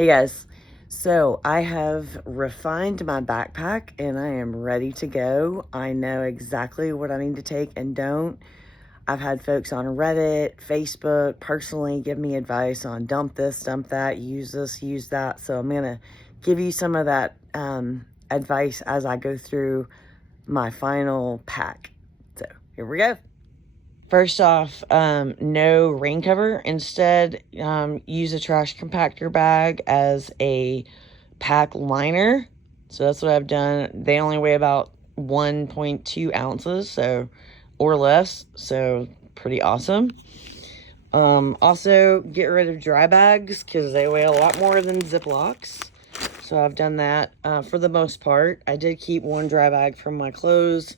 Hey guys, so I have refined my backpack and I am ready to go. I know exactly what I need to take and don't. I've had folks on Reddit, Facebook, personally give me advice on dump this, dump that, use this, use that. So I'm going to give you some of that advice as I go through my final pack. So here we go. First off, no rain cover. Instead, use a trash compactor bag as a pack liner. So that's what I've done. They only weigh about 1.2 ounces, so or less. So pretty awesome. Also, get rid of dry bags because they weigh a lot more than Ziplocs. So I've done that for the most part. I did keep one dry bag from my clothes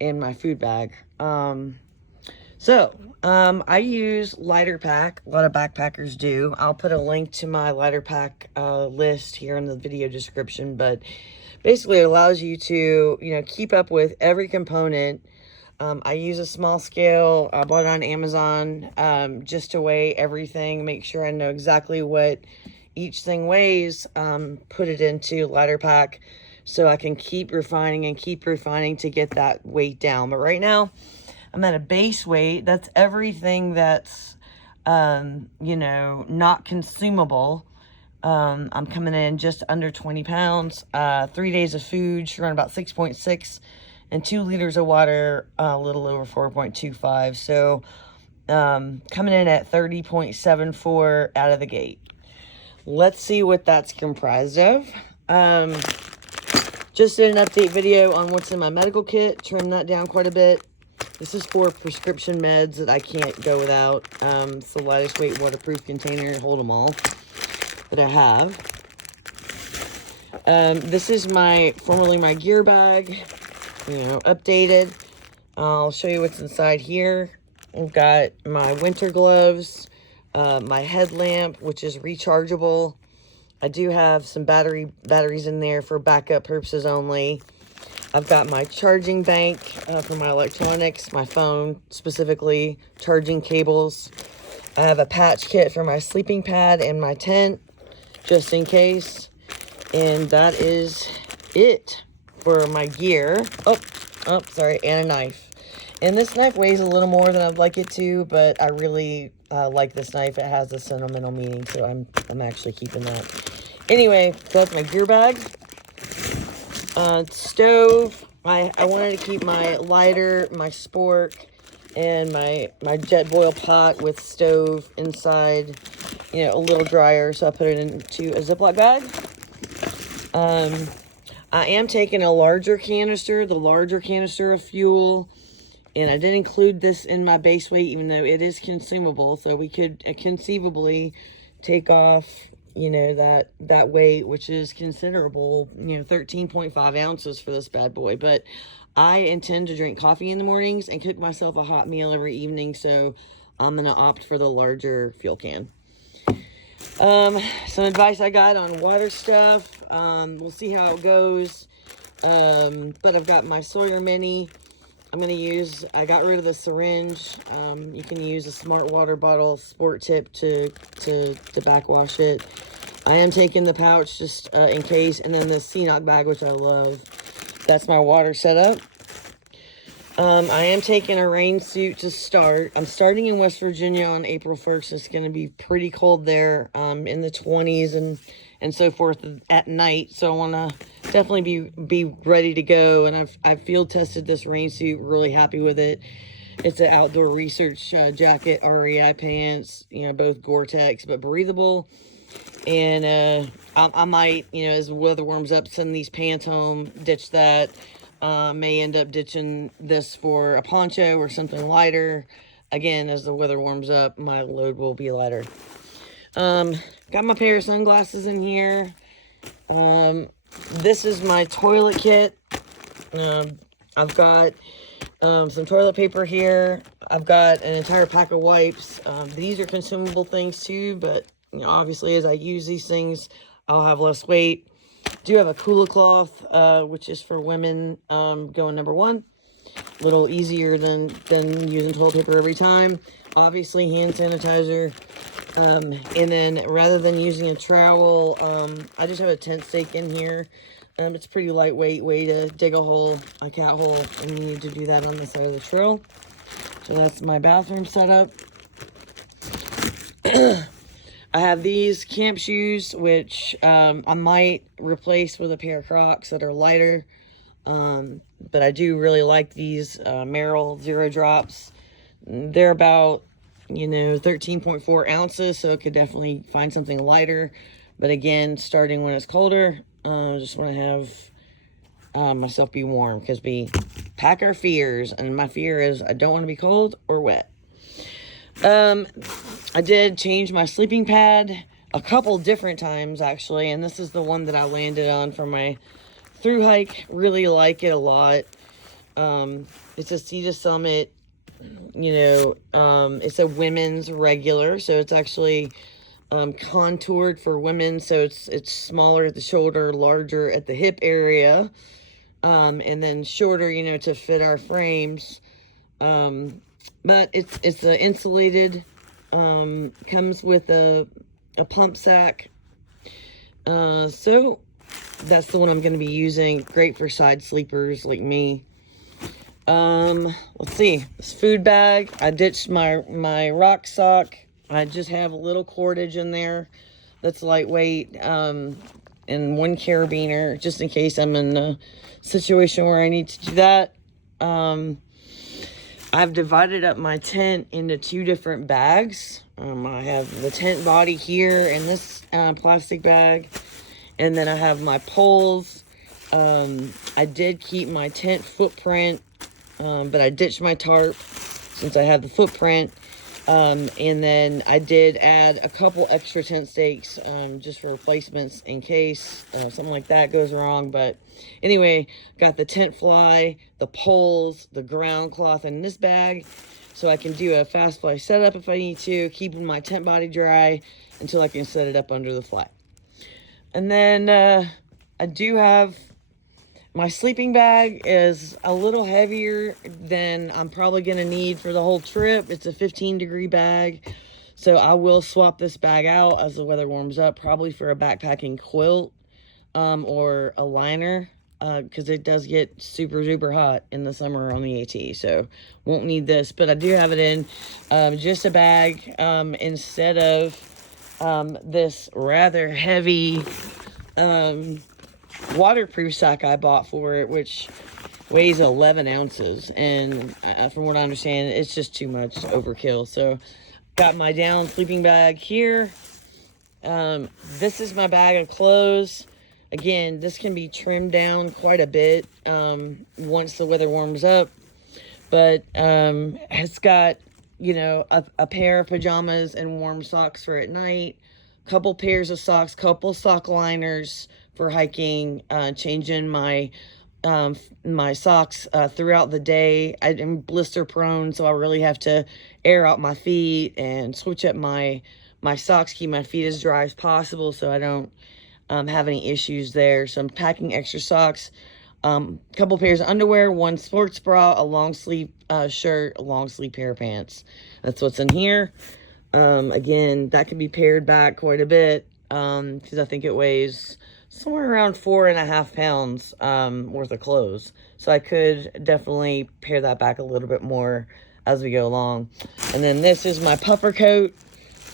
in my food bag. I use Lighter Pack. A lot of backpackers do. I'll put a link to my Lighter Pack list here in the video description, but basically it allows you to, keep up with every component. I use a small scale. I bought it on Amazon just to weigh everything, make sure I know exactly what each thing weighs, put it into Lighter Pack so I can keep refining to get that weight down. But right now, I'm at a base weight. That's everything that's, not consumable. I'm coming in just under 20 pounds. 3 days of food, should run about 6.6, and 2 liters of water, a little over 4.25. So, coming in at 30.74 out of the gate. Let's see what that's comprised of. Just did an update video on what's in my medical kit. Trimmed that down quite a bit. This is for prescription meds that I can't go without. It's the lightest weight waterproof container, hold them all, that I have. This is formerly my gear bag, updated. I'll show you what's inside here. I've got my winter gloves, my headlamp, which is rechargeable. I do have some batteries in there for backup purposes only. I've got my charging bank for my electronics, my phone specifically, charging cables. I have a patch kit for my sleeping pad and my tent, just in case. And that is it for my gear. Sorry, and a knife. And this knife weighs a little more than I'd like it to, but I really like this knife. It has a sentimental meaning, so I'm actually keeping that. Anyway, so that's my gear bag. Stove. I wanted to keep my lighter, my spork, and my Jetboil pot with stove inside, a little drier, so I put it into a Ziploc bag. I am taking a larger canister, the larger canister of fuel, and I did include this in my base weight, even though it is consumable, so we could conceivably take off that weight, which is considerable, 13.5 ounces for this bad boy. But I intend to drink coffee in the mornings and cook myself a hot meal every evening, so I'm gonna opt for the larger fuel can. Some advice I got on water stuff. We'll see how it goes. But I've got my Sawyer Mini. I got rid of the syringe. You can use a smart water bottle sport tip to backwash it. I am taking the pouch just in case, and then the CNOC bag, which I love. That's my water setup. I am taking a rain suit to start. I'm starting in West Virginia on April 1st. It's going to be pretty cold there, in the 20s and so forth at night. So I want to definitely be ready to go. And I've field tested this rain suit, really happy with it. It's an outdoor research jacket, REI pants, both Gore-Tex, but breathable. And I might, as the weather warms up, send these pants home, ditch that. May end up ditching this for a poncho or something lighter. Again, as the weather warms up, my load will be lighter. Got my pair of sunglasses in here. This is my toilet kit. I've got some toilet paper here. I've got an entire pack of wipes. These are consumable things too, but obviously as I use these things, I'll have less weight. Do have a Kula cloth, which is for women, going number 1. A little easier than using toilet paper every time. Obviously, hand sanitizer. And then rather than using a trowel, I just have a tent stake in here. It's a pretty lightweight way to dig a hole, a cat hole, and you need to do that on the side of the trail. So that's my bathroom setup. I have these camp shoes, which I might replace with a pair of Crocs that are lighter. But I do really like these Merrell Zero Drops. They're about, 13.4 ounces, so I could definitely find something lighter. But again, starting when it's colder, I just want to have myself be warm, because we pack our fears, and my fear is I don't want to be cold or wet. I did change my sleeping pad a couple different times, actually, and this is the one that I landed on for my through hike. Really like it a lot. It's a Sea to Summit, it's a women's regular, so it's actually contoured for women, so it's smaller at the shoulder, larger at the hip area, and then shorter, to fit our frames. But it's a insulated, comes with a pump sack. So that's the one I'm going to be using. Great for side sleepers like me. Let's see. This food bag. I ditched my rock sock. I just have a little cordage in there that's lightweight, and one carabiner, just in case I'm in a situation where I need to do that. I've divided up my tent into 2 different bags. I have the tent body here in this plastic bag, and then I have my poles. I did keep my tent footprint, but I ditched my tarp since I have the footprint. And then I did add a couple extra tent stakes, just for replacements in case something like that goes wrong. But anyway, got the tent fly, the poles, the ground cloth in this bag, so I can do a fast fly setup if I need to, keeping my tent body dry until I can set it up under the fly. And then I do have my sleeping bag is a little heavier than I'm probably going to need for the whole trip. It's a 15-degree bag, so I will swap this bag out as the weather warms up, probably for a backpacking quilt, or a liner, because it does get super duper hot in the summer on the AT, so won't need this. But I do have it in just a bag, instead of this rather heavy waterproof sack I bought for it, which weighs 11 ounces, and from what I understand, it's just too much overkill. So got my down sleeping bag here. This is my bag of clothes. Again, this can be trimmed down quite a bit once the weather warms up, but it's got, a pair of pajamas and warm socks for at night, couple pairs of socks, couple sock liners for hiking, changing my my socks throughout the day. I'm blister prone, so I really have to air out my feet and switch up my socks, keep my feet as dry as possible so I don't have any issues there. So I'm packing extra socks, couple pairs of underwear, one sports bra, a long sleeve shirt, a long sleeve pair of pants. That's what's in here. Again, that can be pared back quite a bit, because I think it weighs somewhere around 4.5 pounds worth of clothes. So I could definitely pare that back a little bit more as we go along. And then this is my puffer coat.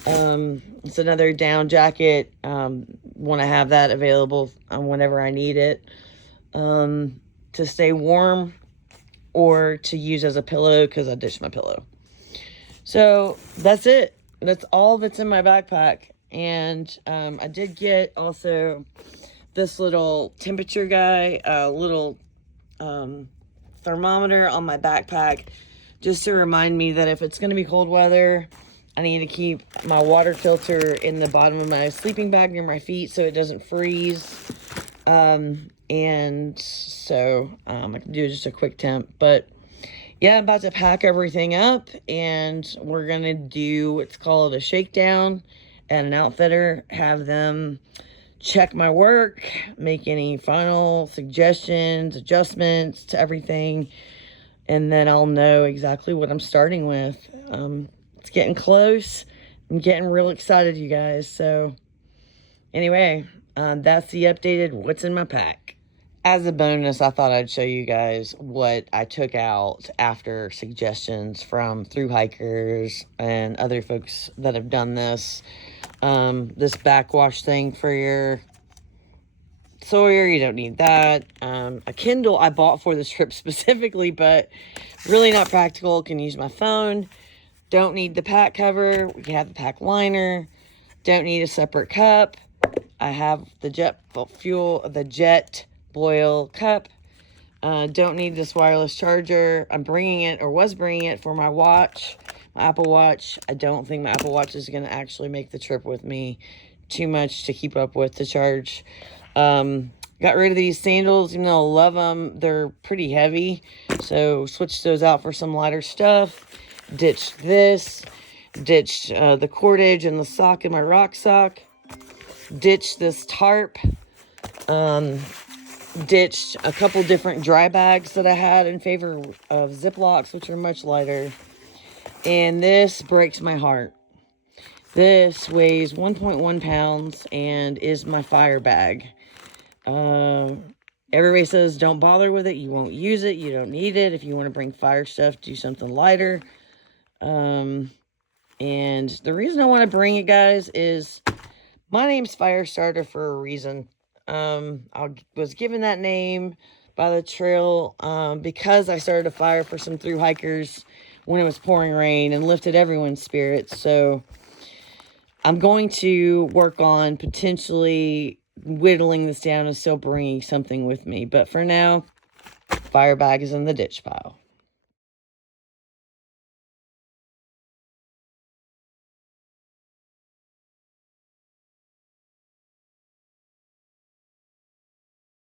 It's another down jacket. Want to have that available whenever I need it, to stay warm or to use as a pillow, because I ditched my pillow. So that's it. That's all that's in my backpack. And I did get also this little temperature guy, a little thermometer on my backpack, just to remind me that if it's going to be cold weather, I need to keep my water filter in the bottom of my sleeping bag near my feet so it doesn't freeze. And so I can do just a quick temp. But yeah, I'm about to pack everything up, and we're going to do what's called a shakedown at an outfitter, have them check my work, make any final suggestions, adjustments to everything. and then I'll know exactly what I'm starting with. It's getting close. I'm getting real excited, you guys. So anyway, that's the updated what's in my pack. As a bonus, I thought I'd show you guys what I took out after suggestions from thru hikers and other folks that have done this. This backwash thing for your Sawyer, you don't need that. A Kindle I bought for this trip specifically, but really not practical. Can use my phone. Don't need the pack cover. We can have the pack liner. Don't need a separate cup. I have the jet boil cup. Don't need this wireless charger. I'm bringing it, or was bringing it, for my watch, my Apple Watch. I don't think my Apple Watch is going to actually make the trip with me too much to keep up with the charge. Got rid of these sandals, even though I love them. They're pretty heavy, so switched those out for some lighter stuff. Ditched this. Ditched the cordage and the sock in my rock sock. Ditched this tarp. Ditched a couple different dry bags that I had in favor of Ziplocs, which are much lighter. And this breaks my heart. This weighs 1.1 pounds and is my fire bag. Everybody says don't bother with it. You won't use it. You don't need it. If you want to bring fire stuff, do something lighter. And the reason I want to bring it, guys, is my name's Firestarter for a reason. I was given that name by the trail because I started a fire for some thru hikers when it was pouring rain and lifted everyone's spirits. So I'm going to work on potentially whittling this down and still bringing something with me. But for now, fire bag is in the ditch pile.